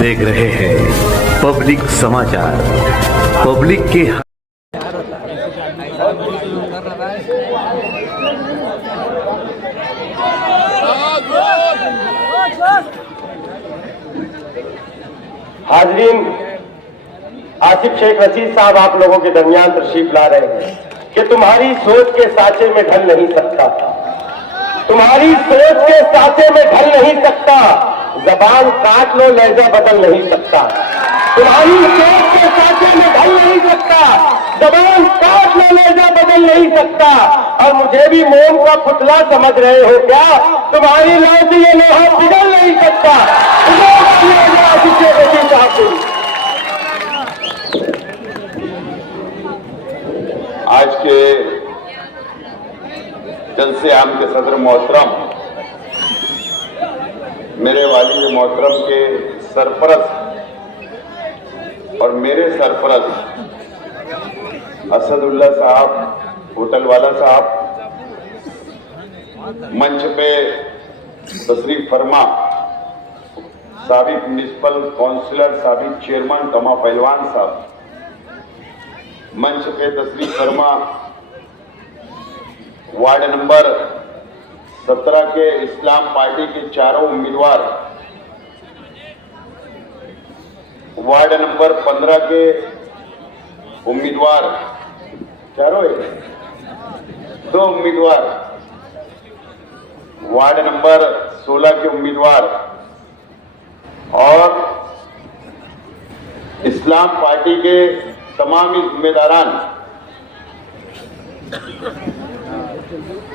देख रहे हैं पब्लिक समाचार। पब्लिक के हाजरीन, आसिफ शेख रशीद साहब आप लोगों के दरमियान तशरीफ ला रहे हैं कि तुम्हारी सोच के साँचे में ढल नहीं सकता, तुम्हारी सोच के साँचे में ढल नहीं सकता, जबान काट लो लहजा बदल नहीं सकता। तुम्हारी सोच के साँचे में ढल नहीं सकता, जबान काट लो लहजा बदल नहीं सकता। और मुझे भी मोम का पुतला समझ रहे हो क्या? तुम्हारी लौ से ये लोहा पिघल नहीं सकता। आसिफ शेख रशीद साहब, आज के जलसे आम के सदर मोहतरम, मेरे वालिद मोहतरम के सरपरस्त और मेरे सरपरस्त असदुल्ला साहब, होटल वाला साहब, मंच पे तशरीफ फरमा साबिक म्युनिसिपल काउंसिलर, साबिक चेयरमैन कमा पहलवान साहब, मंच पे तशरीफ फरमा वार्ड नंबर 17 के इस्लाम पार्टी के चारों उम्मीदवार, वार्ड नंबर 15 के उम्मीदवार, चारों दो उम्मीदवार, वार्ड नंबर 16 के उम्मीदवार और इस्लाम पार्टी के तमाम जिम्मेदारान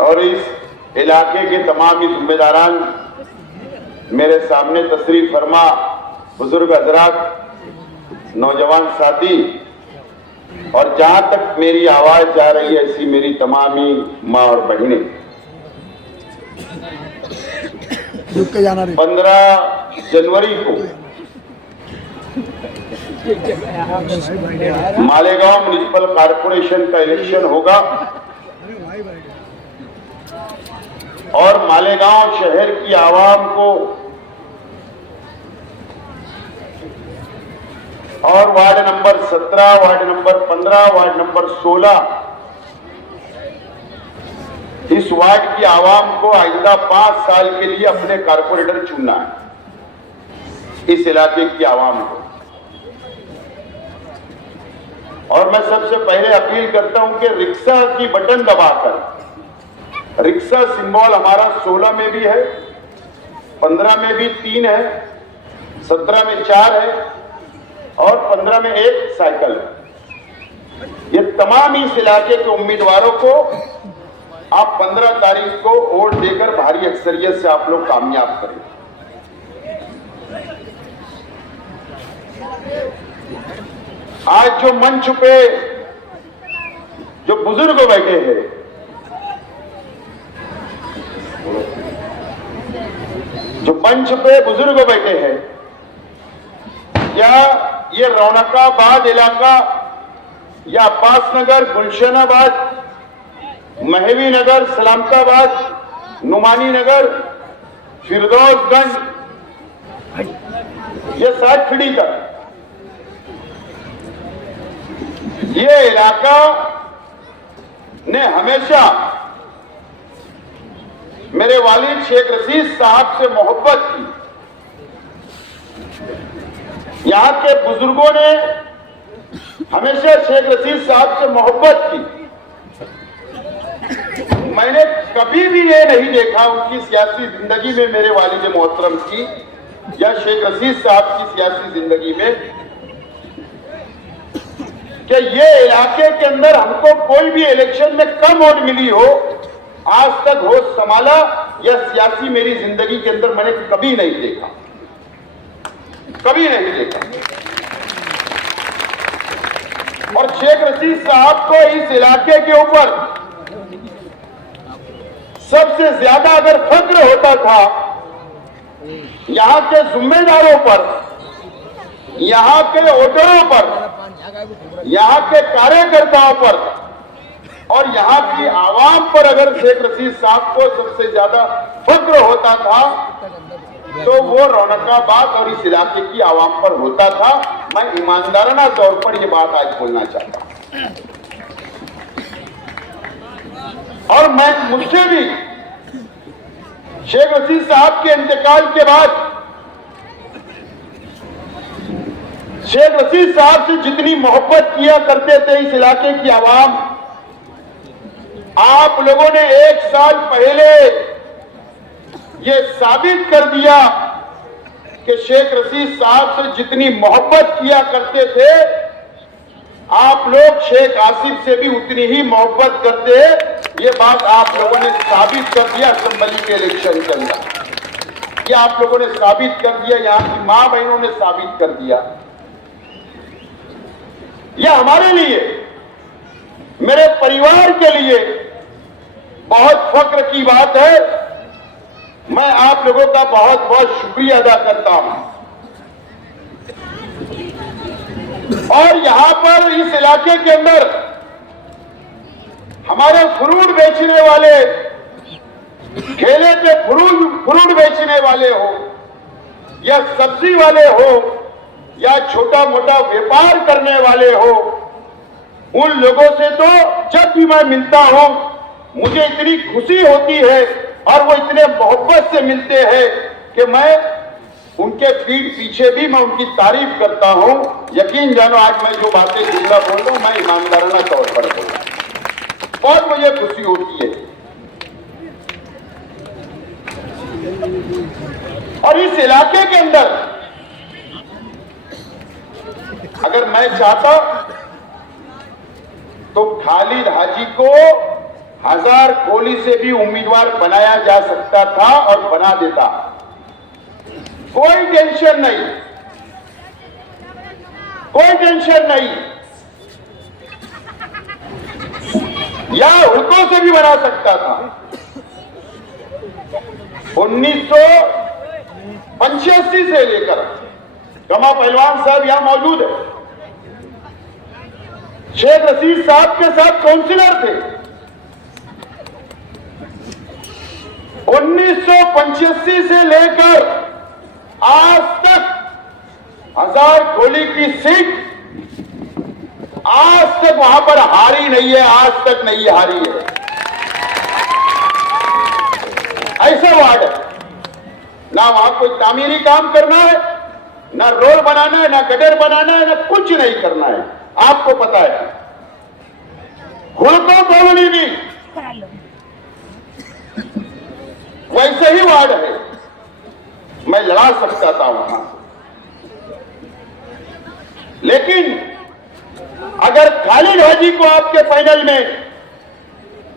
और इस इलाके के तमाम जिम्मेदारान, मेरे सामने तशरीफ फरमा बुजुर्ग हजरात, नौजवान साथी और जहां तक मेरी आवाज जा रही है ऐसी मेरी तमामी माँ और बहनें, 15 जनवरी को मालेगांव म्युनिसिपल कॉर्पोरेशन का इलेक्शन होगा और मालेगांव शहर की आवाम को और ward number 17, ward number 15, ward number 16, इस वार्ड की आवाम को आइंदा 5 साल के लिए अपने कारपोरेटर चुनना है, इस इलाके की आवाम को। और मैं सबसे पहले अपील करता हूं कि रिक्शा की बटन दबाकर, रिक्शा सिंबल हमारा 16 में भी है, 15 में भी 3 है, 17 में 4 है और 15 में 1 साइकिल है। ये तमाम इस इलाके के उम्मीदवारों को आप 15 तारीख को वोट देकर भारी अक्सरियत से आप लोग कामयाब करें। आज जो मंच पे जो बुजुर्ग बैठे हैं, जो मंच पे बुजुर्ग बैठे हैं, क्या ये रौनकाबाद इलाका या अब्बास नगर, गुलशनाबाद, महवी नगर, सलामताबाद, नुमानी नगर, फिरदौसगंज, ये 60 फीडी तक ये इलाका ने हमेशा मेरे वालिद शेख रशीद साहब से मोहब्बत की। यहां के बुजुर्गों ने हमेशा शेख रशीद साहब से मोहब्बत की। मैंने कभी भी ये नहीं देखा उनकी सियासी जिंदगी में, मेरे वालिद मोहतरम की या शेख रशीद साहब की सियासी जिंदगी में, कि ये इलाके के अंदर हमको कोई भी इलेक्शन में कम वोट मिली हो, आज तक होश संभाला या सियासी मेरी जिंदगी के अंदर मैंने कभी नहीं देखा, कभी नहीं देखा। और शेख रशीद साहब को इस इलाके के ऊपर सबसे ज्यादा अगर फक्र होता था, यहां के जिम्मेदारों पर, यहां के वोटरों पर, यहां के कार्यकर्ताओं पर और यहां की आवाम पर अगर शेख रशीद साहब को सबसे ज्यादा फक्र होता था तो वो रौनकाबाद और इस इलाके की आवाम पर होता था। मैं ईमानदाराना तौर पर ये बात आज बोलना चाहता हूं। और मैं मुझसे भी शेख रशीद साहब के इंतकाल के बाद शेख रशीद साहब से जितनी मोहब्बत किया करते थे इस इलाके की आवाम, आप लोगों ने 1 साल पहले ये साबित कर दिया कि शेख रशीद साहब से जितनी मोहब्बत किया करते थे, आप लोग शेख आसिफ से भी उतनी ही मोहब्बत करते हैं। ये बात आप लोगों ने साबित कर दिया असेंबली के इलेक्शन के अंदर। ये आप लोगों ने साबित कर दिया, यहां की मां बहनों ने साबित कर दिया। यह हमारे लिए, मेरे परिवार के लिए बहुत फख्र की बात है। मैं आप लोगों का बहुत बहुत शुक्रिया अदा करता हूं। और यहां पर इस इलाके के अंदर हमारे फ्रूट बेचने वाले, ठेले पे फ्रूट बेचने वाले हो या सब्जी वाले हो या छोटा मोटा व्यापार करने वाले हो, उन लोगों से तो जब भी मैं मिलता हूं मुझे इतनी खुशी होती है और वो इतने मोहब्बत से मिलते हैं कि मैं उनके पीठ पीछे भी मैं उनकी तारीफ करता हूं। यकीन जानो आज मैं जो बातें जुमला बोल रहा हूं मैं ईमानदाराना तौर पर बोल रहा हूं, बहुत मुझे खुशी होती है। और इस इलाके के अंदर अगर मैं चाहता तो खालिद हाजी को 1000 गोली से भी उम्मीदवार बनाया जा सकता था और बना देता, कोई टेंशन नहीं, कोई टेंशन नहीं। या हुक्कों से भी बना सकता था। 1985 से लेकर, कमा पहलवान साहब यहां मौजूद है, शेख रशीद साहब के साथ काउंसिलर थे। 1985 से लेकर आज तक 1000 गोली की सीट आज तक वहां पर हारी नहीं है, आज तक नहीं हारी है। ऐसा वार्ड है, ना वहां कोई तामीरी काम करना है, ना रोड बनाना है, ना गटर बनाना है, ना कुछ नहीं करना है। आपको पता है हुड़को कॉलोनी भी वैसे ही वार्ड है, मैं लड़ा सकता था वहां। लेकिन अगर खालिद हाजी को आपके पैनल में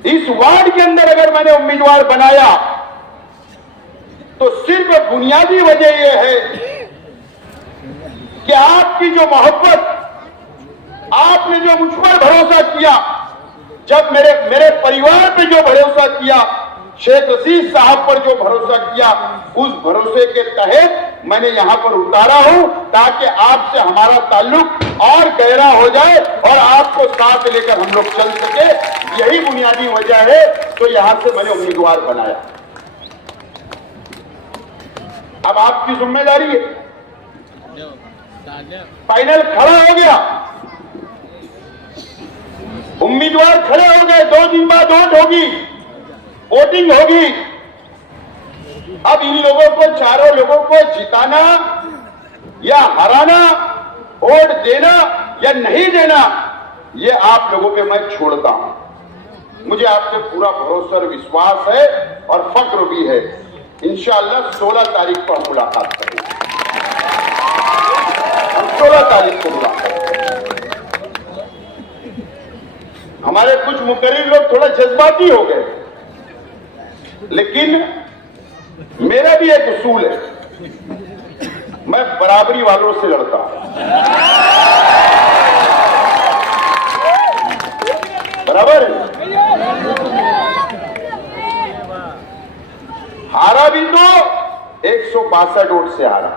इस वार्ड के अंदर अगर मैंने उम्मीदवार बनाया तो सिर्फ बुनियादी वजह यह है कि आपकी जो मोहब्बत, आपने जो मुझ पर भरोसा किया, जब मेरे परिवार पे जो भरोसा किया, शेख रशीद साहब पर जो भरोसा किया, उस भरोसे के तहत मैंने यहां पर उतारा हूं ताकि आपसे हमारा ताल्लुक और गहरा हो जाए और आपको साथ लेकर हम लोग चल सके। यही बुनियादी वजह है, तो यहां से मैंने उम्मीदवार बनाया। अब आपकी जिम्मेदारी है, फाइनल खड़ा हो गया, उम्मीदवार खड़े हो गए, 2 दिन बाद वोट होगी, वोटिंग होगी। अब इन लोगों को, चारों लोगों को जिताना या हराना, वोट देना या नहीं देना, ये आप लोगों पे मैं छोड़ता हूं। मुझे आपसे पूरा भरोसा और विश्वास है और फख्र भी है। इंशाअल्लाह 16 तारीख को हम मुलाकात करेंगे, हम 16 तारीख को मुलाकात करेंगे। हमारे कुछ मुकर्रिर लोग थोड़ा जज्बाती हो गए, लेकिन मेरा भी एक उसूल है, मैं बराबरी वालों से लड़ता हूं। बराबर है, हारा भी तो 162 वोट से हारा,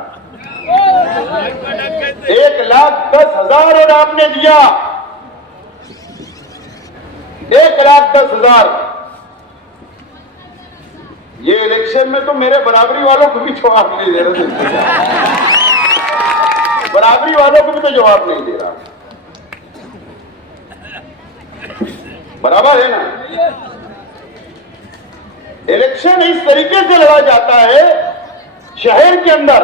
1,10,000 वोट आपने दिया, 1,10,000। ये इलेक्शन में तो मेरे बराबरी वालों को भी जवाब नहीं दे रहे, बराबरी वालों को भी तो जवाब नहीं दे रहा। बराबर है ना? इलेक्शन इस तरीके से लड़ा जाता है, शहर के अंदर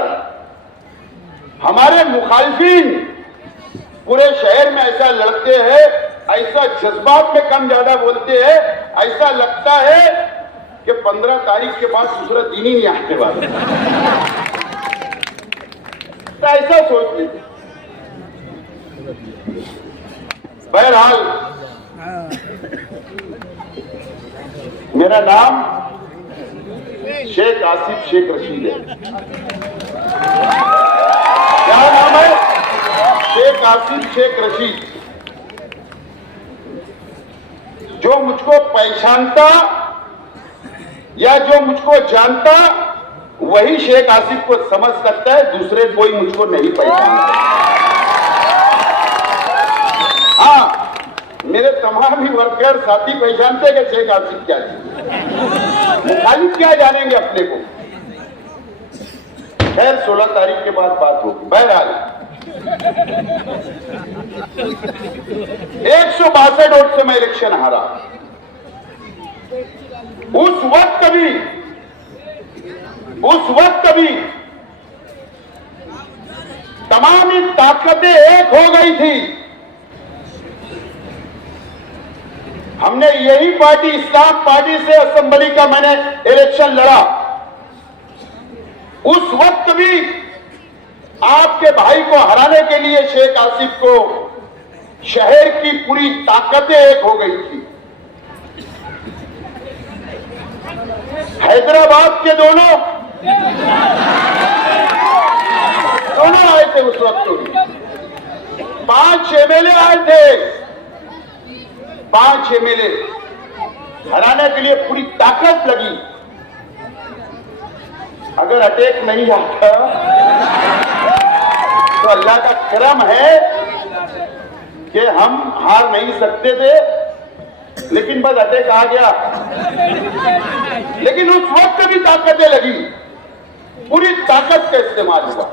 हमारे मुखालिफिन पूरे शहर में ऐसा लड़ते हैं, ऐसा जज्बात में कम ज्यादा बोलते हैं, ऐसा लगता है कि 15 तारीख के बाद दूसरा दिन ही नहीं आने वाला। तो ऐसा सोच लीजिए। बहरहाल मेरा नाम शेख आसिफ शेख रशीद है। क्या नाम है? शेख आसिफ शेख रशीद। जो मुझको पहचानता या जो मुझको जानता वही शेख आसिफ को समझ सकता है, दूसरे कोई मुझको नहीं पहचानता। हाँ, मेरे तमाम ही वर्कर साथी पहचानते कि शेख आसिफ क्या चीज, मुखालिफ क्या जानेंगे अपने को। खैर 16 तारीख के बाद बात होगी। बहरहाल 162 वोट से मैं इलेक्शन हारा। उस वक्त भी तमाम ही ताकतें एक हो गई थी। हमने यही पार्टी, इस्लाम पार्टी से असेंबली का मैंने इलेक्शन लड़ा। उस वक्त भी आपके भाई को हराने के लिए शेख आसिफ को शहर की पूरी ताकतें एक हो गई थी। हैदराबाद के दोनों आए थे उस वक्त भी। 5 एमएलए आए थे, 5 एमएलए हराने के लिए पूरी ताकत लगी। अगर अटैक नहीं आता तो अल्लाह का करम है कि हम हार नहीं सकते थे, लेकिन बस अटैक आ गया। लेकिन उस वक्त भी ताकतें लगी, पूरी ताकत का इस्तेमाल हुआ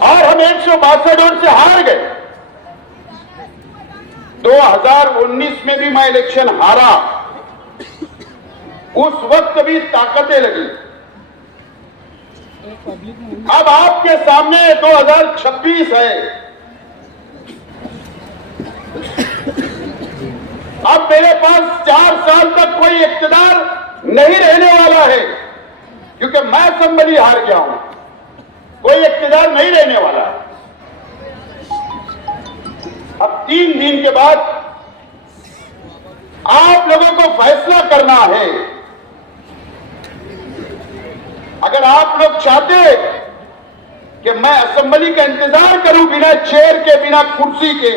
और हम 162 वोट से हार गए। 2019 में भी मैं इलेक्शन हारा, उस वक्त भी ताकतें लगी। अब आपके सामने 2026 है। अब मेरे पास 4 साल तक कोई इख्तियार नहीं रहने वाला है, क्योंकि मैं असेंबली हार गया हूं। कोई इख्तियार नहीं रहने वाला। अब 3 दिन के बाद आप लोगों को फैसला करना है। अगर आप लोग चाहते कि मैं असेंबली का इंतजार करूं बिना चेयर के, बिना कुर्सी के,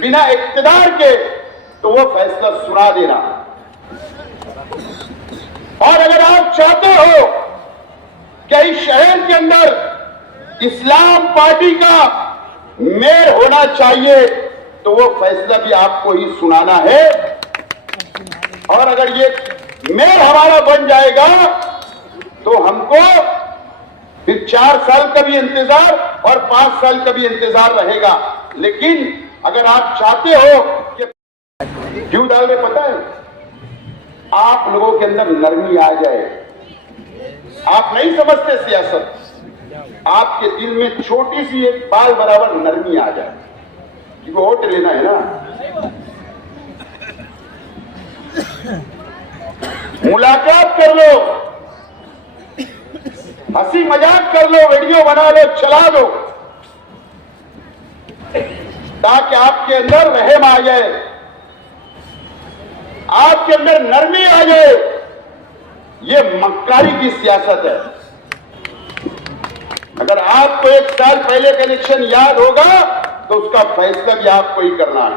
बिना इख्तियार के, तो वो फैसला सुना देना। और अगर आप चाहते हो कि इस शहर के अंदर इस्लाम पार्टी का मेयर होना चाहिए, तो वो फैसला भी आपको ही सुनाना है। और अगर ये मेयर हमारा बन जाएगा तो हमको फिर 4 साल का भी इंतजार और 5 साल का भी इंतजार रहेगा। लेकिन अगर आप चाहते हो कि क्यों डाल रहे पता है, आप लोगों के अंदर नरमी आ जाए। आप नहीं समझते सियासत, आपके दिल में छोटी सी एक बाल बराबर नरमी आ जाए, क्योंकि वोट लेना है ना। मुलाकात कर लो, हंसी मजाक कर लो, वीडियो बना लो, चला दो, ताकि आपके अंदर रहम आ जाए, आपके अंदर नरमी आ जाए। ये मक्कारी की सियासत है। अगर आपको 1 साल पहले का इलेक्शन याद होगा तो उसका फैसला भी आपको ही करना है।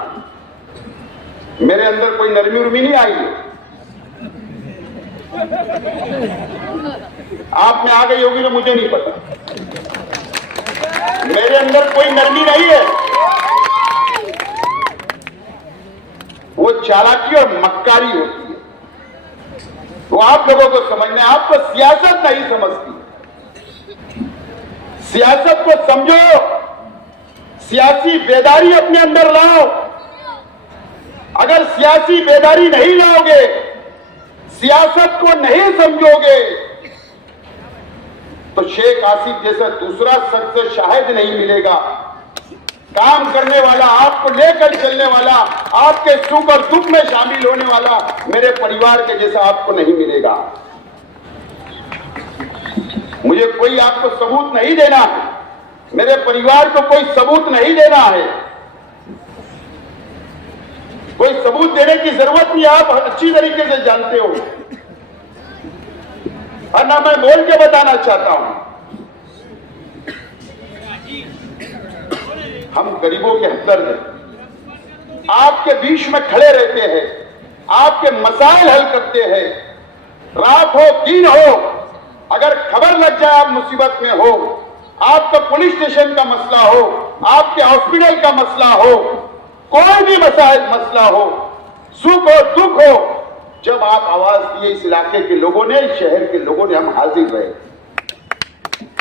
मेरे अंदर कोई नरमी उर्मी नहीं आई है। आप में आ गई होगी तो मुझे नहीं पता। मेरे अंदर कोई नरमी नहीं है। वो चालाकी और मक्कारी होती है। तो आप लोगों को समझना है, आपको सियासत नहीं समझती। सियासत को समझो, सियासी बेदारी अपने अंदर लाओ। अगर सियासी बेदारी नहीं लाओगे, सियासत को नहीं समझोगे, तो शेख आसिफ जैसा दूसरा शख्स शायद नहीं मिलेगा। काम करने वाला, आपको लेकर चलने वाला, आपके सुख और दुख में शामिल होने वाला मेरे परिवार के जैसा आपको नहीं मिलेगा। मुझे कोई आपको सबूत नहीं देना है, मेरे परिवार को कोई सबूत नहीं देना है, कोई सबूत देने की जरूरत नहीं, आप अच्छी तरीके से जानते हो। और ना मैं बोल के बताना चाहता हूं। हम गरीबों के हमदर्द हैं, आपके बीच में खड़े रहते हैं, आपके मसाइल हल करते हैं। रात हो दिन हो, अगर खबर लग जाए आप मुसीबत में हो, आपका पुलिस स्टेशन का मसला हो, आपके हॉस्पिटल का मसला हो, कोई भी मसला हो, सुख हो दुख हो, जब आप आवाज दिए इस इलाके के लोगों ने, इस शहर के लोगों ने, हम हाजिर रहे।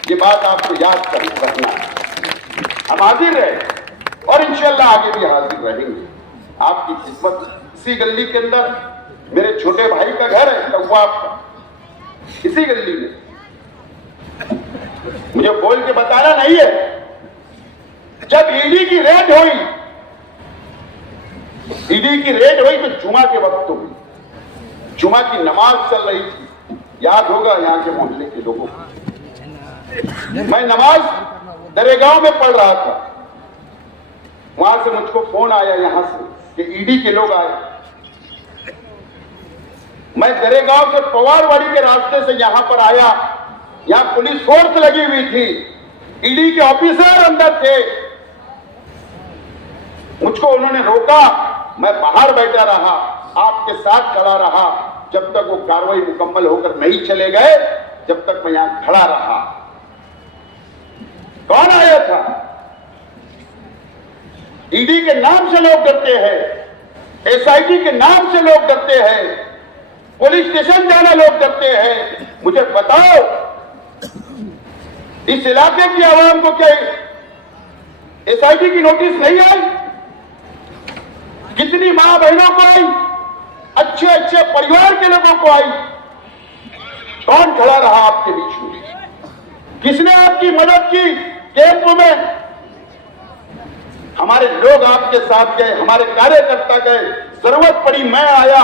ये बात आपको याद रखना है, हम हाजिर रहे और इंशाल्लाह आगे भी हाजिर रहेंगे। आपकी किस्मत इसी गली के अंदर, मेरे छोटे भाई का घर है कौवा का, इसी गली में। मुझे बोल के बताना नहीं है। जब ईडी की रेड हुई, तो जुमा के वक्त हुई, जुमा की नमाज चल रही थी, याद होगा यहाँ के मोहल्ले के लोगों को। मैं नमाज दरेगांव में पढ़ रहा था, वहां से मुझको फोन आया यहां से कि ईडी के लोग आए। मैं दरेगांव से पवारवाड़ी के रास्ते से यहां पर आया, यहां पुलिस फोर्स लगी हुई थी, ईडी के ऑफिसर अंदर थे। मुझको उन्होंने रोका, मैं बाहर बैठा रहा, आपके साथ खड़ा रहा, जब तक वो कार्रवाई मुकम्मल होकर नहीं चले गए, जब तक मैं यहां खड़ा रहा। कौन आया था? ईडी के नाम से लोग डरते हैं, एसआईटी के नाम से लोग डरते हैं, पुलिस स्टेशन जाना लोग डरते हैं। मुझे बताओ, इस इलाके की आवाम को क्या एसआईटी की नोटिस नहीं आई? कितनी मां बहनों को आई, अच्छे अच्छे परिवार के लोगों को आई। कौन खड़ा रहा आपके बीच में? किसने आपकी मदद की कैंप में? हमारे लोग आपके साथ गए, हमारे कार्यकर्ता गए, जरूरत पड़ी मैं आया।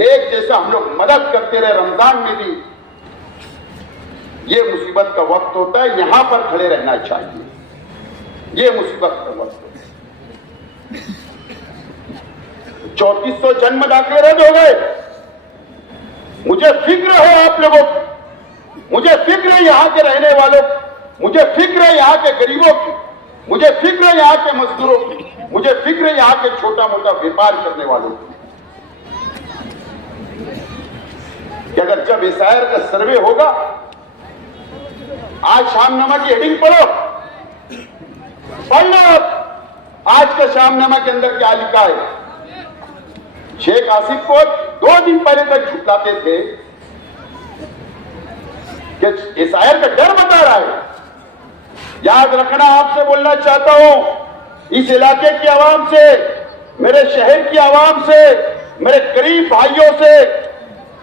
एक जैसा हम लोग मदद करते रहे, रमजान में भी। ये मुसीबत का वक्त होता है, यहां पर खड़े रहना चाहिए। ये मुसीबत का वक्त है। 3400 जन्म दाखिले रद्द हो गए। मुझे फिक्र है आप लोगों को, मुझे फिक्र है यहां के रहने वालों को, मुझे फिक्र है यहां के गरीबों की, मुझे फिक्र है यहां के मजदूरों की, मुझे फिक्र है यहां के छोटा मोटा व्यापार करने वालों की। कि अगर जब एसआईआर का सर्वे होगा, आज शामनामा की हेडिंग पढ़ो, पढ़ लो आज का शामनामा के अंदर क्या लिखा है। शेख आसिफ को 2 दिन पहले तक झुटलाते थे कि एसआईआर का डर बता रहा है। याद रखना, आपसे बोलना चाहता हूं, इस इलाके की आवाम से, मेरे शहर की आवाम से, मेरे गरीब भाइयों से,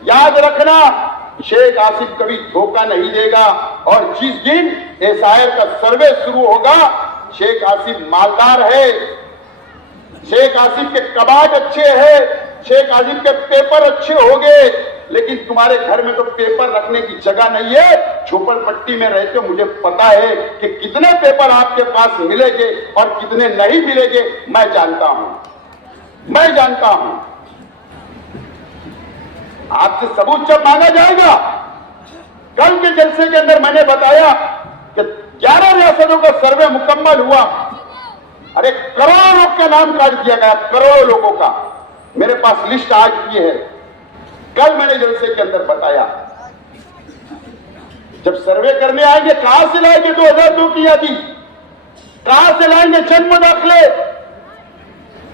याद रखना, शेख आसिफ कभी धोखा नहीं देगा। और जिस दिन एसआईआर का सर्वे शुरू होगा, शेख आसिफ मालदार है, शेख आसिफ के कबाड़ अच्छे हैं, शेख आसिफ के पेपर अच्छे होंगे, लेकिन तुम्हारे घर में तो पेपर रखने की जगह नहीं है। झोपड़पट्टी में रहते, मुझे पता है कि कितने पेपर आपके पास मिलेंगे और कितने नहीं मिलेंगे। मैं जानता हूं। आपसे सबूत जब मांगा जाएगा, कल के जलसे के अंदर मैंने बताया कि 11 रियासतों का सर्वे मुकम्मल हुआ। अरे करोड़ों लोग का नाम काट दिया गया, करोड़ों लोगों का। मेरे पास लिस्ट आज की है, कल मैंने जलसे के अंदर बताया। जब सर्वे करने आएंगे, कहां से लाएंगे 2002 की यादी? कहां से लाएंगे जन्म दाखिले?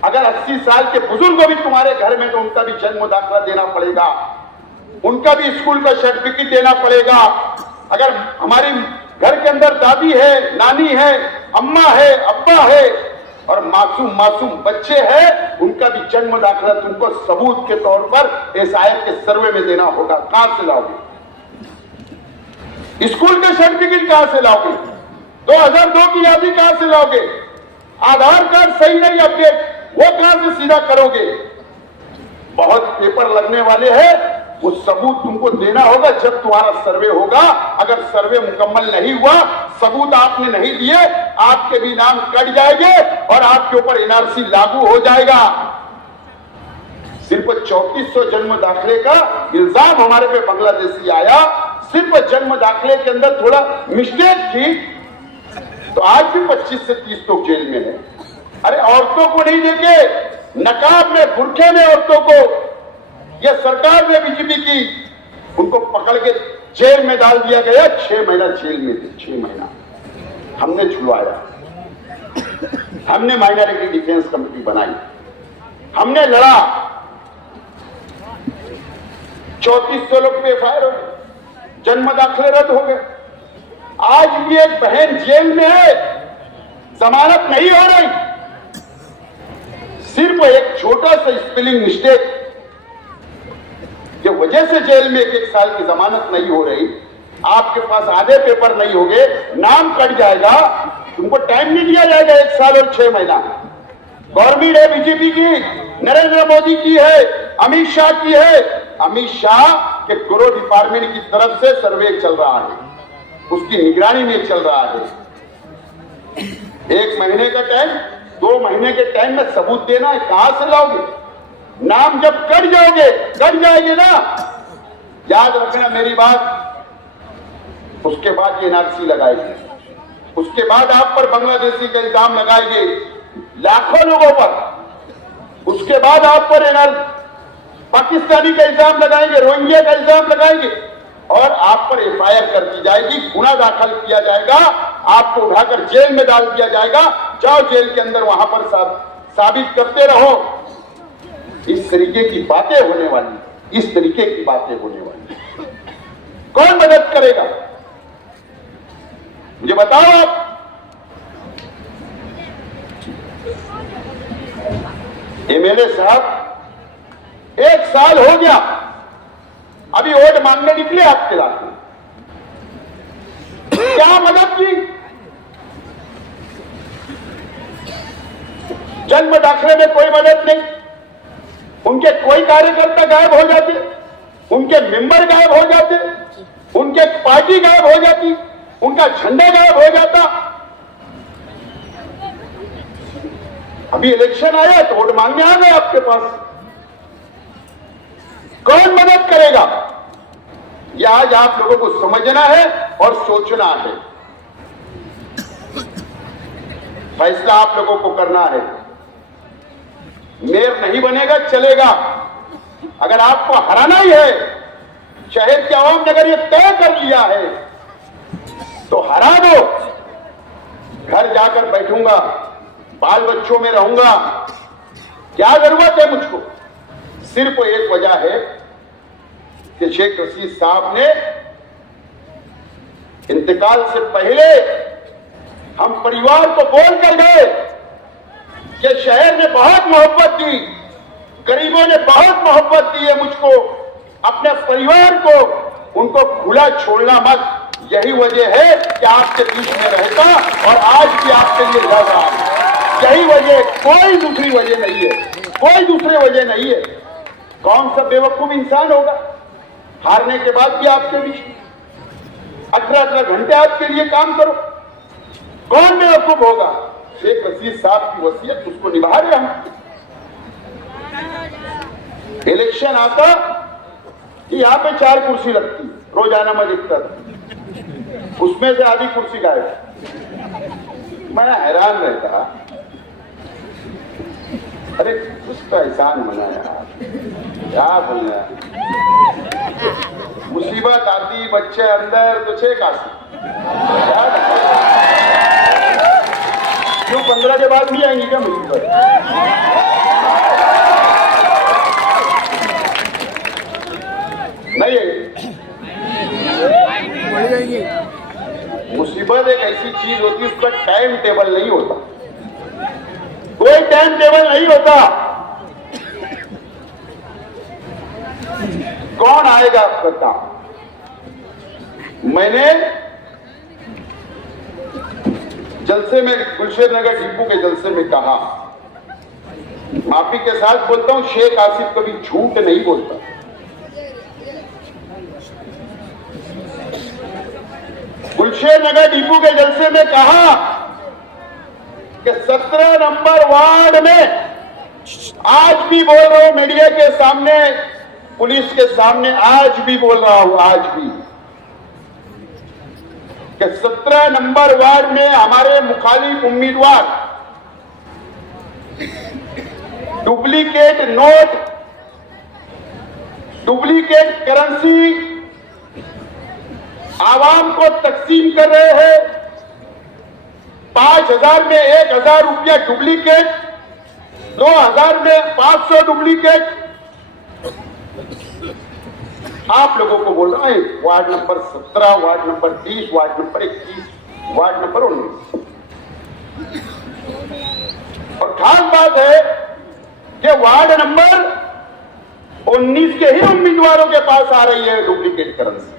अगर 80 साल के बुजुर्ग भी तुम्हारे घर में तो उनका भी जन्म दाखिला देना पड़ेगा, उनका भी स्कूल का सर्टिफिकेट देना पड़ेगा। अगर हमारी घर के अंदर दादी है, नानी है, अम्मा है, अब्बा है और मासूम बच्चे हैं, उनका भी जन्म दाखिला तुमको सबूत के तौर पर एसआईआर के सर्वे में देना होगा। कहां से लाओगे? स्कूल का सर्टिफिकेट कहां से लाओगे? 2002 की यादी कहां से लाओगे? आधार कार्ड सही नहीं अपडेट, वो कहां से सीधा करोगे? बहुत पेपर लगने वाले हैं, वो सबूत तुमको देना होगा जब तुम्हारा सर्वे होगा। अगर सर्वे मुकम्मल नहीं हुआ, सबूत आपने नहीं दिए, आपके भी नाम कट जाएंगे और आपके ऊपर एनआरसी लागू हो जाएगा। सिर्फ 3400 जन्म दाखिले का इल्जाम हमारे पे बांग्लादेशी आया। सिर्फ जन्म दाखिले के अंदर थोड़ा मिस्टेक थी तो आज भी 25 से 30 लोग जेल में हैं। अरे औरतों को नहीं देखे, नकाब में, बुरखे में औरतों को यह सरकार ने बीजेपी की, उनको पकड़ के जेल में डाल दिया गया। 6 महीना जेल में थे, 6 महीना हमने छुड़वाया। हमने माइनॉरिटी डिफेंस कमेटी बनाई, हमने लड़ा। 3400 लोग पे एफआईआर हो गए, जन्म दाखिले रद्द हो गए। आज भी एक बहन जेल में है, जमानत नहीं हो रही। सिर्फ एक छोटा सा स्पेलिंग मिस्टेक की वजह से जेल में 1 साल की जमानत नहीं हो रही। आपके पास आधे पेपर नहीं होंगे, नाम कट जाएगा, तुमको टाइम नहीं दिया जाएगा 1 साल और 6 महीना। गवर्नमेंट है बीजेपी की, नरेंद्र मोदी की है, अमित शाह की है। अमित शाह के गृह डिपार्टमेंट की तरफ से सर्वे चल रहा है, उसकी निगरानी में चल रहा है। 1 महीने का टाइम, 2 महीने के टाइम में सबूत देना है, कहां से लाओगे? नाम जब कट जाएंगे ना, याद रखना मेरी बात। उसके बाद ये एनआरसी लगाएंगे, उसके बाद आप पर बांग्लादेशी का इल्जाम लगाएंगे लाखों लोगों पर। उसके बाद आप पर पाकिस्तानी का इल्जाम लगाएंगे, रोहिंग्या का इल्जाम लगाएंगे और आप पर एफआईआर कर दी जाएगी, गुना दाखिल किया जाएगा, आपको उठाकर जेल में डाल दिया जाएगा। जाओ जेल के अंदर, वहां पर साबित करते रहो। इस तरीके की बातें होने वाली, इस तरीके की बातें होने वाली। कौन मदद करेगा मुझे बताओ आप? एमएलए साहब 1 साल हो गया, अभी वोट मांगने निकले आपके इलाके, क्या मदद की? जन्म दाखिले में कोई मदद नहीं, उनके कोई कार्यकर्ता गायब हो जाते, उनके मेंबर गायब हो जाते, उनके पार्टी गायब हो जाती, उनका झंडा गायब हो जाता। अभी इलेक्शन आया तो वोट मांगने आ गए आपके पास। कौन मदद करेगा? यह आज आप लोगों को समझना है और सोचना है। फैसला आप लोगों को करना है। मेयर नहीं बनेगा चलेगा, अगर आपको हराना ही है, शहर के आवाम ने अगर ये तय कर लिया है तो हरा दो। घर जाकर बैठूंगा, बाल बच्चों में रहूंगा, क्या जरूरत है मुझको? सिर्फ एक वजह है कि शेख रशीद साहब ने इंतकाल से पहले हम परिवार को बोल कर गए कि शहर ने बहुत मोहब्बत दी, गरीबों ने बहुत मोहब्बत दी है मुझको, अपने परिवार को उनको खुला छोड़ना मत। यही वजह है कि आपके बीच में रहता और आज भी आपके लिए लड़ रहा है। यही वजह, कोई दूसरी वजह नहीं है, कोई दूसरी वजह नहीं है। कौन सा बेवकूफ इंसान होगा हारने के बाद भी आपके बीच 18 घंटे आपके लिए काम करो? कौन बेवकूफ होगा? शेख रशीद साहब की वसीयत उसको निभा रहे हम। इलेक्शन आता कि यहां पे 4 कुर्सी लगती, रोजाना मैं दिखता था, उसमें से आधी कुर्सी गायब। मैं हैरान रहता, अरे उसका एहसान मनाया, क्या बोलना। मुसीबत आती, बच्चे अंदर तो 6 काशी, क्यों 15 के बाद नहीं आएंगी क्या मीटिंग पर? नहीं आएगी। मुसीबत एक ऐसी चीज होती है, उसका टाइम टेबल नहीं होता, कोई टाइम टेबल नहीं होता। कौन आएगा आपका काम? मैंने जलसे में, गुलशेर नगर डिपू के जलसे में कहा, माफी के साथ बोलता हूं, शेख आसिफ कभी झूठ नहीं बोलता। गुलशेर नगर डिपू के जलसे में कहा कि 17 नंबर वार्ड में, आज भी बोल रहा हूं मीडिया के सामने, पुलिस के सामने, आज भी बोल रहा हूं, आज भी, कि 17 नंबर वार्ड में हमारे मुखालिफ उम्मीदवार डुप्लीकेट नोट, डुप्लीकेट करेंसी आवाम को तकसीम कर रहे हैं। 5,000 में 1,000 रुपया डुप्लीकेट, 2,000 में 500 डुप्लीकेट। आप लोगों को बोल रहा है ward number 17, ward number 30, ward number 21, ward number 19। और खास बात है कि वार्ड नंबर 19 के ही उम्मीदवारों के पास आ रही है डुप्लीकेट करेंसी।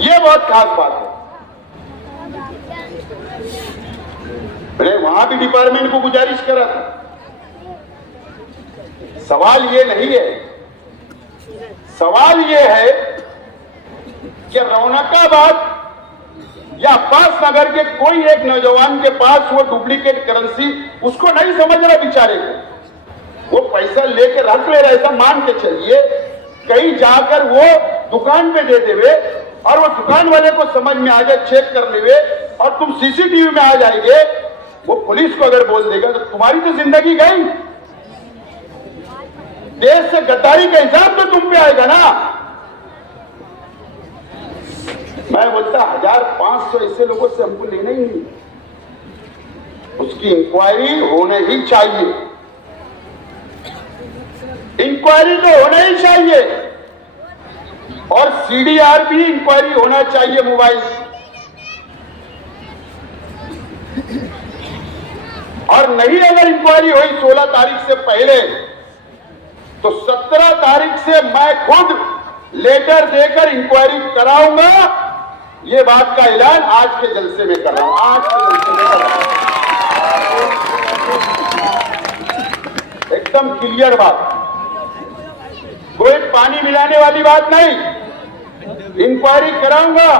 ये बहुत खास बात है। मैंने वहां भी डिपार्टमेंट को गुजारिश करा था। सवाल ये नहीं है, सवाल ये है कि रौनकाबाद या अब्बास नगर के कोई एक नौजवान के पास वो डुप्लीकेट करेंसी, उसको नहीं समझ रहा बेचारे को, वो पैसा लेकर रख ले रहा, ऐसा मान के चलिए, कहीं जाकर वो दुकान पे दे देवे और वो दुकान वाले को समझ में आ जाए, चेक कर लेवे और तुम सीसीटीवी में आ जाएंगे, वो पुलिस को अगर बोल देगा तो तुम्हारी तो जिंदगी गई। देश से गद्दारी का हिसाब तो तुम पे आएगा ना। मैं बोलता 1,500 ऐसे लोगों से हमको लेना ही नहीं, उसकी इंक्वायरी होने ही चाहिए, इंक्वायरी तो होना ही चाहिए, और सीडीआर भी इंक्वायरी होना चाहिए मोबाइल, और नहीं अगर इंक्वायरी हुई 16 तारीख से पहले तो 17 तारीख से मैं खुद लेटर देकर इंक्वायरी कराऊंगा। ये बात का ऐलान आज के जलसे में कर रहा हूं, आज के जलसे में कर रहा हूं। एकदम क्लियर बात, कोई पानी मिलाने वाली बात नहीं। इंक्वायरी कराऊंगा।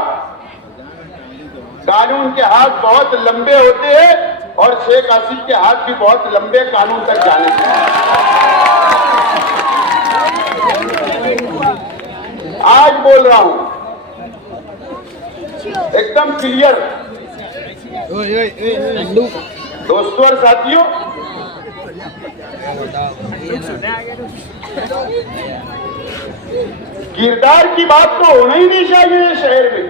कानून के हाथ बहुत लंबे होते हैं और शेख आसिफ के हाथ भी बहुत लंबे कानून तक जाने के। आज बोल रहा हूं एकदम क्लियर, दोस्तों और साथियों, किरदार की बात तो होना ही नहीं चाहिए शहर में,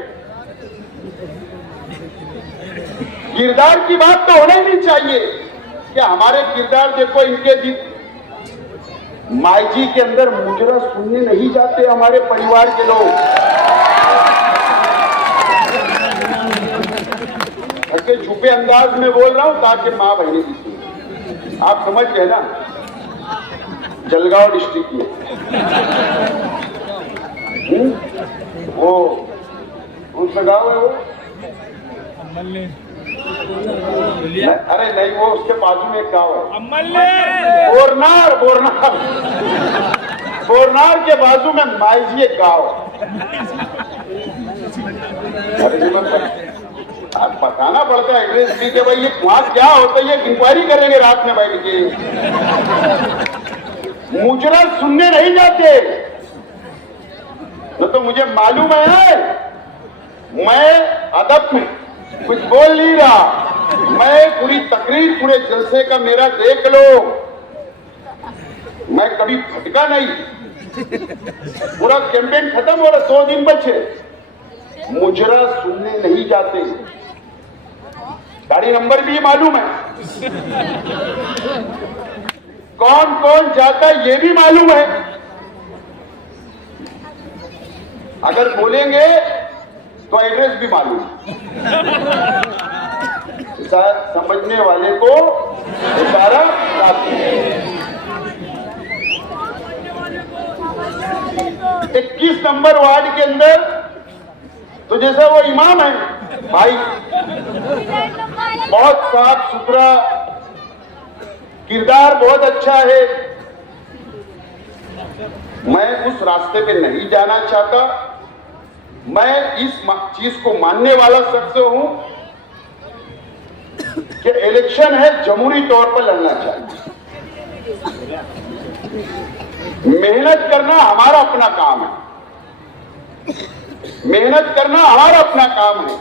किरदार की बात तो होना ही नहीं चाहिए कि हमारे किरदार देखो, इनके माई जी के अंदर मुजरा सुनने नहीं जाते हमारे परिवार के लोग। ऐसे छुपे अंदाज में बोल रहा हूं ताकि मां बहने की सुने। आप समझ गए ना, जलगांव डिस्ट्रिक्ट में वो कौन सा गांव है वो? अरे नहीं, वो उसके बाजू में एक गांव है, बोरनार, बोरनार, बोरनार के बाजू में माईजी एक गांव। अरे आप बताना पड़ता है एड्रेस भी कि भाई ये वहां क्या होता है, ये इंक्वायरी करेंगे रात में बैठ के। मुजरा सुनने नहीं जाते, न तो मुझे मालूम है, मैं अदब में कुछ बोल नहीं रहा, मैं पूरी तकरीर पूरे जलसे का मेरा देख लो, मैं कभी भटका नहीं। पूरा कैंपेन खत्म हो रहा, 2 दिन बचे, मुजरा सुनने नहीं जाते। गाड़ी नंबर भी मालूम है, कौन कौन जाता है ये भी मालूम है। अगर बोलेंगे तो एड्रेस भी मालूम है। समझने वाले को इशारा काफी है। 21 नंबर वार्ड के अंदर तो जैसा वो इमाम है भाई, बहुत साफ सुथरा किरदार, बहुत अच्छा है। मैं उस रास्ते पे नहीं जाना चाहता। मैं इस चीज को मानने वाला शख्स हूं कि इलेक्शन है, जमहूरी तौर पर लड़ना चाहिए। मेहनत करना हमारा अपना काम है, मेहनत करना हमारा अपना काम है,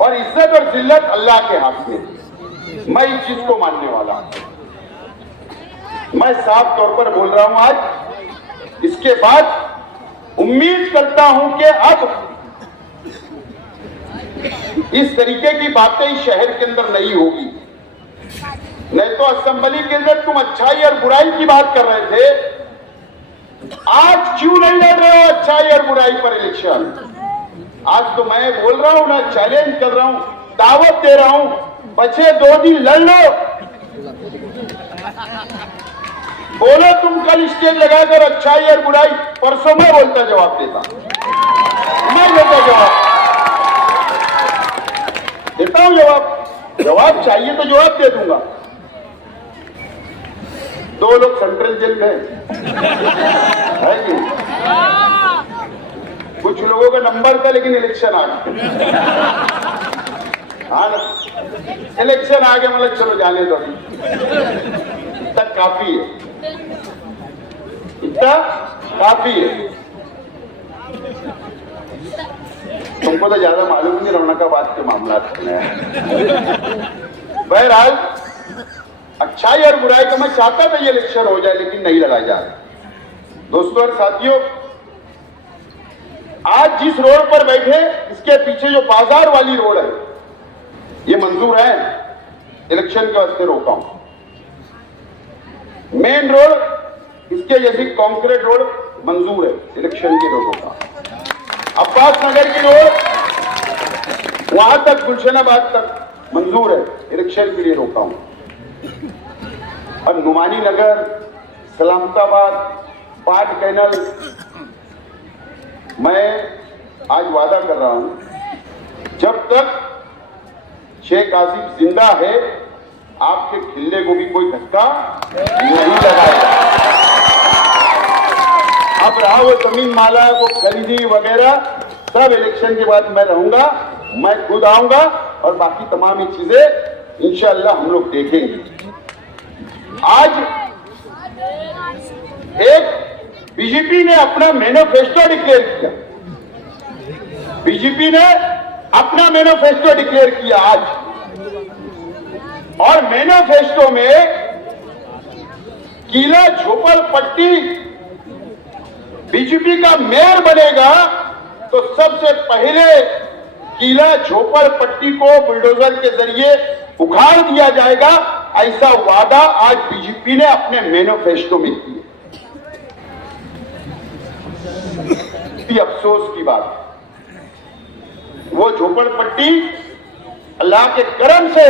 और इज्जत और जिल्लत अल्लाह के हाथ में। मैं इस चीज को मानने वाला हूं। मैं साफ तौर पर बोल रहा हूं आज। इसके बाद उम्मीद करता हूं कि अब इस तरीके की बातें इस शहर के अंदर नहीं होगी। नहीं तो असेंबली के अंदर तुम अच्छाई और बुराई की बात कर रहे थे, आज क्यों नहीं लड़ रहे हो अच्छाई और बुराई पर इलेक्शन? आज तो मैं बोल रहा हूं ना, चैलेंज कर रहा हूं, दावत दे रहा हूं, बचे 2 दिन लड़ लो। बोलो तुम कल स्टेज लगाकर अच्छाई और बुराई, परसों मैं बोलता जवाब देता, मैं देता जवाब देता हूं। जवाब चाहिए तो जवाब दे दूंगा। 2 लोग सेंट्रल जेल में है कि कुछ लोगों का नंबर था लेकिन इलेक्शन आ गया। हाँ ना, इलेक्शन आ गया मतलब चलो जाने दो, इतना काफी है, इतना काफी है। तुमको तो ज्यादा मालूम नहीं रौनकाबाद के मामला बहरहाल अच्छाई और बुराई का मैं चाहता था ये इलेक्शन हो जाए, लेकिन नहीं लड़ा जा रहा। दोस्तों और साथियों, आज जिस रोड पर बैठे, इसके पीछे जो बाजार वाली रोड है, ये मंजूर है, इलेक्शन के वास्ते रोका हूं। मेन रोड इसके जैसी कंक्रीट रोड मंजूर है, इलेक्शन के रोडों का। अब्बास नगर की रोड वहां तक गुलशनाबाद तक मंजूर है, इलेक्शन के लिए रोका हूं। और नुमानी नगर, सलामताबाद, पाट कैनल, मैं आज वादा कर रहा हूं, जब तक शेख आसिफ जिंदा है, आपके खिल्ले को भी कोई धक्का नहीं लगाएगा। अब रहा वो जमीन माला को खरीदी वगैरह, सब इलेक्शन के बाद मैं रहूंगा, मैं खुद आऊंगा और बाकी तमाम ही चीजें इंशाअल्लाह हम लोग देखेंगे। आज एक बीजेपी ने अपना मैनिफेस्टो डिक्लेयर किया, बीजेपी ने अपना मैनिफेस्टो डिक्लेयर किया आज, और मैनिफेस्टो में किला झोपड़पट्टी बीजेपी का मेयर बनेगा तो सबसे पहले किला झोपड़पट्टी को बुलडोजर के जरिए उखाड़ दिया जाएगा। ऐसा वादा आज बीजेपी ने अपने मैनिफेस्टो में किया। अफसोस की बात, वो झोपड़पट्टी अल्लाह के करम से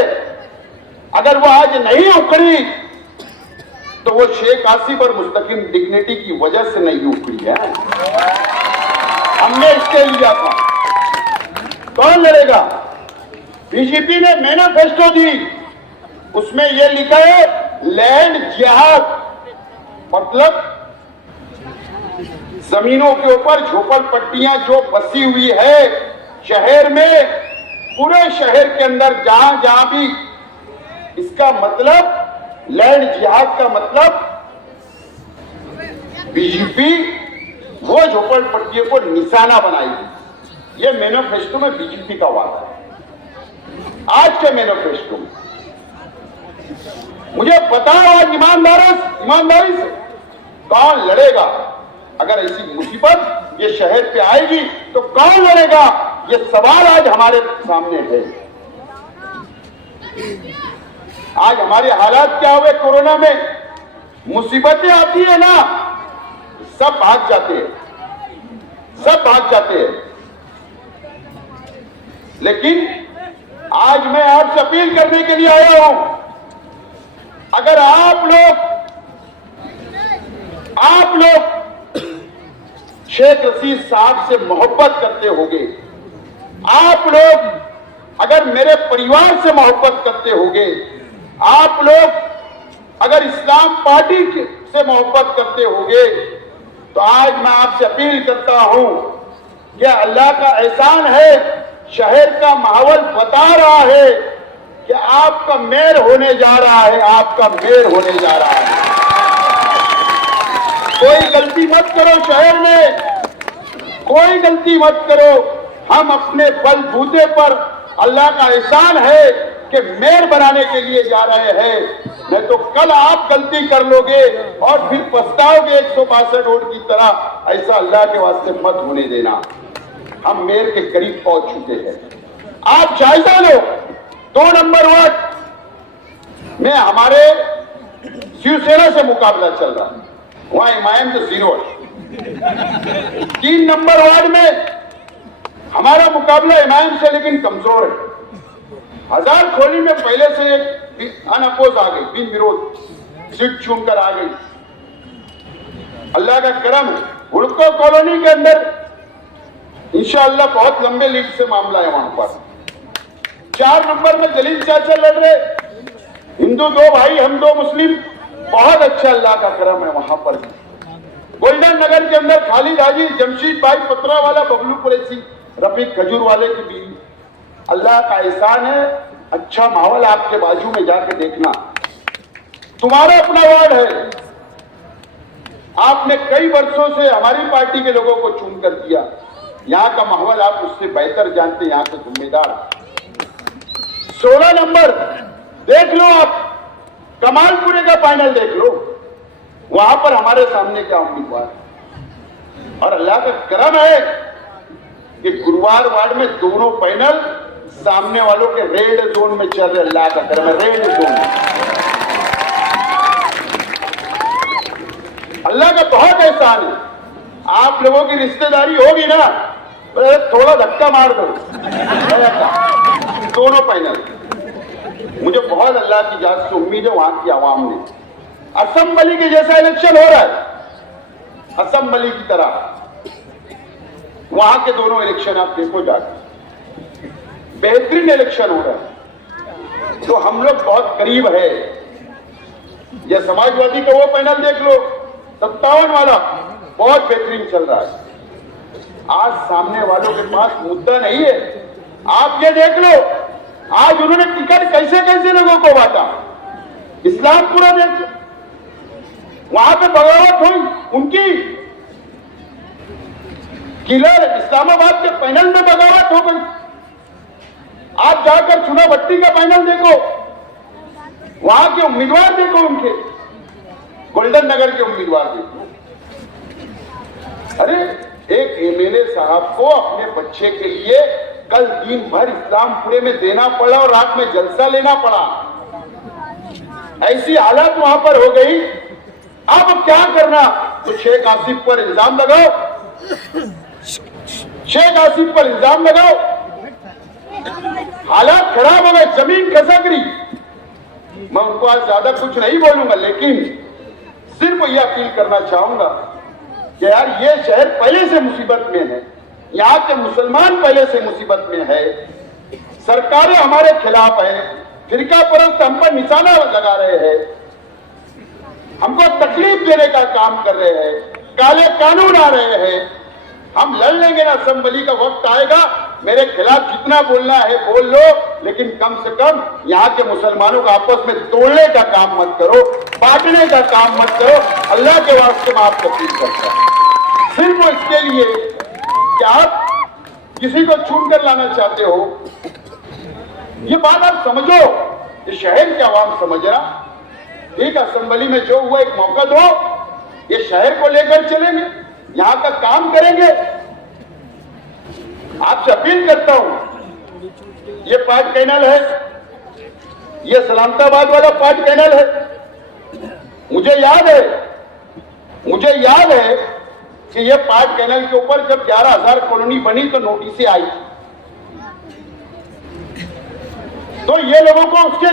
अगर वो आज नहीं उखड़ी तो वो शेख आसिफ और मुस्तकिम डिग्निटी की वजह से नहीं उखड़ी है। हमने इसके लिया था। कौन लड़ेगा? बीजेपी ने मैनिफेस्टो दी, उसमें यह लिखा है लैंड जिहाद, मतलब जमीनों के ऊपर झोपड़पट्टियां जो बसी हुई है शहर में, पूरे शहर के अंदर जहां जहां भी, इसका मतलब लैंड जिहाद का मतलब बीजेपी वो झोपड़पट्टियों को निशाना बनाएगी। ये मैनिफेस्टो में बीजेपी का वादा है। आज के मैनिफेस्टो में मुझे बताओ आज ईमानदारी से कौन लड़ेगा? अगर ऐसी मुसीबत ये शहर पे आएगी तो कौन लड़ेगा? ये सवाल आज हमारे सामने है। आज हमारे हालात क्या हुए कोरोना में, मुसीबतें आती है ना, सब भाग जाते हैं, सब भाग जाते हैं। लेकिन आज मैं आपसे अपील करने के लिए आया हूं, अगर आप लोग शेख रशीद साहब से मोहब्बत करते होंगे, आप लोग अगर मेरे परिवार से मोहब्बत करते होंगे, आप लोग अगर इस्लाम पार्टी से मोहब्बत करते होंगे, तो आज मैं आपसे अपील करता हूं कि अल्लाह का एहसान है, शहर का माहौल बता रहा है कि आपका मेयर होने जा रहा है, आपका मेयर होने जा रहा है। कोई गलती मत करो, शहर में कोई गलती मत करो। हम अपने बलबूते पर, अल्लाह का एहसान है कि मेयर बनाने के लिए जा रहे हैं, नहीं तो कल आप गलती कर लोगे और फिर पछताओगे 162 वोट की तरह। ऐसा अल्लाह के वास्ते मत होने देना। हम मेयर के करीब पहुंच चुके हैं। आप जायजा लो, 2 नंबर वार्ड में हमारे शिवसेना से मुकाबला चल रहा है, वहां इमाम तो 0 है। 3 नंबर वार्ड में हमारा मुकाबला इमाम से लेकिन कमजोर है। हजार खोली में पहले से एक अनअपोज आ गई, बिन विरोध सीट चुनकर आ गई। अल्लाह का करम है, हुड़को कॉलोनी के अंदर इंशाअल्लाह बहुत लंबे लीड से मामला है। वहां पर 4 नंबर में जलील चाचा लड़ रहे, हिंदू 2 भाई, हम 2 मुस्लिम। बहुत अच्छा अल्लाह का करम है वहां पर। गोल्डन नगर के अंदर खालिद हाजी, जमशीद भाई पत्रा वाला, बबलू कुरैशी, रफीक खजूर वाले की बीवी। अल्लाह का एहसान है, अच्छा माहौल आपके बाजू में जाके देखना। तुम्हारा अपना वार्ड है, आपने कई वर्षों से हमारी पार्टी के लोगों को चुनकर दिया। यहां का माहौल आप उससे बेहतर जानते, यहां के जिम्मेदार। 16 नंबर देख लो, आप कमालपुरे का पैनल देख लो, वहां पर हमारे सामने क्या उम्मीदवार। और अल्लाह का करम है कि गुरुवार वार्ड में दोनों पैनल सामने वालों के रेड जोन में चल रहे। अल्लाह का करम है, रेड जोन में। अल्लाह का बहुत एहसान है। आप लोगों की रिश्तेदारी होगी ना, थोड़ा धक्का मार दो दोनों पैनल। मुझे बहुत अल्लाह की जात से उम्मीद है वहां की आवाम ने। असेंबली के जैसा इलेक्शन हो रहा है, असेंबली की तरह वहां के दोनों इलेक्शन आप देखो जाकर, बेहतरीन इलेक्शन हो रहा है। तो हम लोग बहुत करीब है। ये समाजवादी का वो पैनल देख लो, 57 वाला, बहुत बेहतरीन चल रहा है। आज सामने वालों के पास मुद्दा नहीं है। आप ये देख लो, आज उन्होंने टिकट कैसे कैसे लोगों को बांटा। इस्लामपुरा देख लो, वहां पे बगावत हुई उनकी। किलर इस्लामाबाद के पैनल में बगावत हो गई। आप जाकर चुनावट्टी का पैनल देखो, वहां के उम्मीदवार देखो, उनके गोल्डन नगर के उम्मीदवार देखो। अरे एक एमएलए साहब को अपने बच्चे के लिए कल दिन भर इस्लामपुरे में देना पड़ा और रात में जलसा लेना पड़ा। ऐसी हालत वहां पर हो गई। अब क्या करना, तो शेख आसिफ पर इल्जाम लगाओ, शेख आसिफ पर इल्जाम लगाओ। हालात खराब हो गए, जमीन खसक रही। मैं उनको आज ज्यादा कुछ नहीं बोलूंगा, लेकिन सिर्फ ये अपील करना चाहूंगा कि यार ये शहर पहले से मुसीबत में है, यहाँ के मुसलमान पहले से मुसीबत में है, सरकारें हमारे खिलाफ है, फिरका परस्त हम पर निशाना लगा रहे हैं, हमको तकलीफ देने का काम कर रहे हैं, काले कानून आ रहे हैं। हम लड़ लेंगे ना, असेंबली का वक्त आएगा, मेरे खिलाफ जितना बोलना है बोल लो, लेकिन कम से कम यहाँ के मुसलमानों को आपस में तोड़ने का काम मत करो, बांटने का काम मत करो। अल्लाह के वास्ते मैं आपको अपील करता हूं, सिर्फ इसके लिए कि आप किसी को चुन कर लाना चाहते हो, ये बात आप समझो, ये शहर के आवाम समझ रहा। ठीक, असेंबली में जो हुआ एक मौका दो, ये शहर को लेकर चलेंगे, यहां का काम करेंगे। आपसे अपील करता हूं, ये 5 पैनल है, ये सलामताबाद वाला पार्ट कैनल है। मुझे याद है कि ये पार्ट कैनल के ऊपर जब 11,000 कॉलोनी बनी तो नोटिसें आई, तो ये लोगों को उसके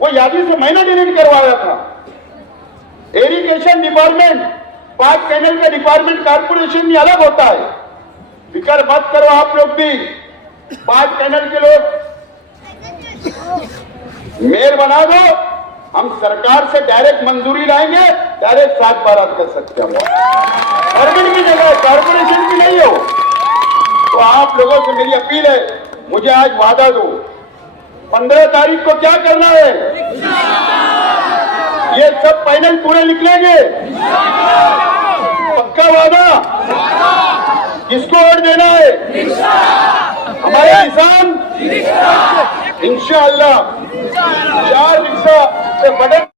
वो यादी से मैंने डिलीट करवाया था। इरिगेशन डिपार्टमेंट, पार्ट कैनल का डिपार्टमेंट कारपोरेशन भी अलग होता है। फिक्र मत करो आप लोग भी, पार्ट कैनल के लोग मेयर बना दो, हम सरकार से डायरेक्ट मंजूरी लाएंगे, डायरेक्ट 7 बारात कर सकते हैं। गवर्नमेंट की जगह कारपोरेशन की नहीं हो। तो आप लोगों से मेरी अपील है, मुझे आज वादा दो, 15 तारीख को क्या करना है, ये सब पैनल पूरे निकलेंगे, पक्का वादा। किसको वोट देना है? हमारे किसान इंशाअल्लाह 4 रिक्शा से बटन